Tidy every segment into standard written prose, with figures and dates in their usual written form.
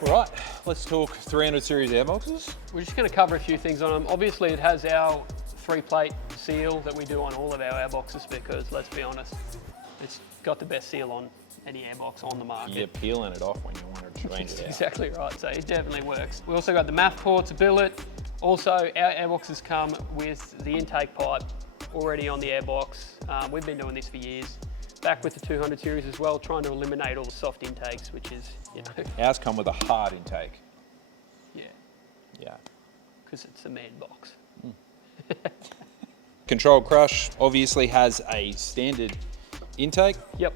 Right, let's talk 300 series airboxes. We're just going to cover a few things on them. Obviously, it has our 3-plate seal that we do on all of our airboxes because, let's be honest, it's got the best seal on any airbox on the market. You're peeling it off when you want to change it out. Exactly right, so it definitely works. We also got the MAF ports, billet. Also, our airboxes come with the intake pipe already on the airbox. We've been doing this for years. Back with the 200 series as well, trying to eliminate all the soft intakes, which is, you know. Ours come with a hard intake. Yeah. Yeah. Because it's a man box. Controlled crush obviously has a standard intake. Yep.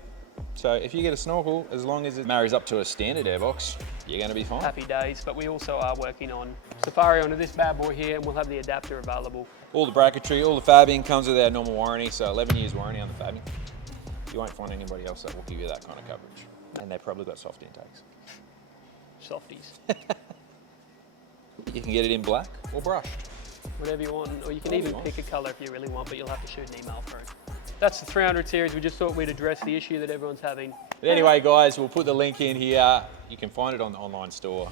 So if you get a snorkel, as long as it marries up to a standard airbox, you're going to be fine. Happy days, but we also are working on Safari onto this bad boy here, and we'll have the adapter available. All the bracketry, all the fabbing comes with our normal warranty, so 11 years warranty on the fabbing. You won't find anybody else that will give you that kind of coverage. And they've probably got soft intakes. Softies. You can get it in black or brushed. Whatever you want, or you can even pick a color if you really want, but you'll have to shoot an email through. That's the 300 series. We just thought we'd address the issue that everyone's having. But anyway, guys, we'll put the link in here. You can find it on the online store.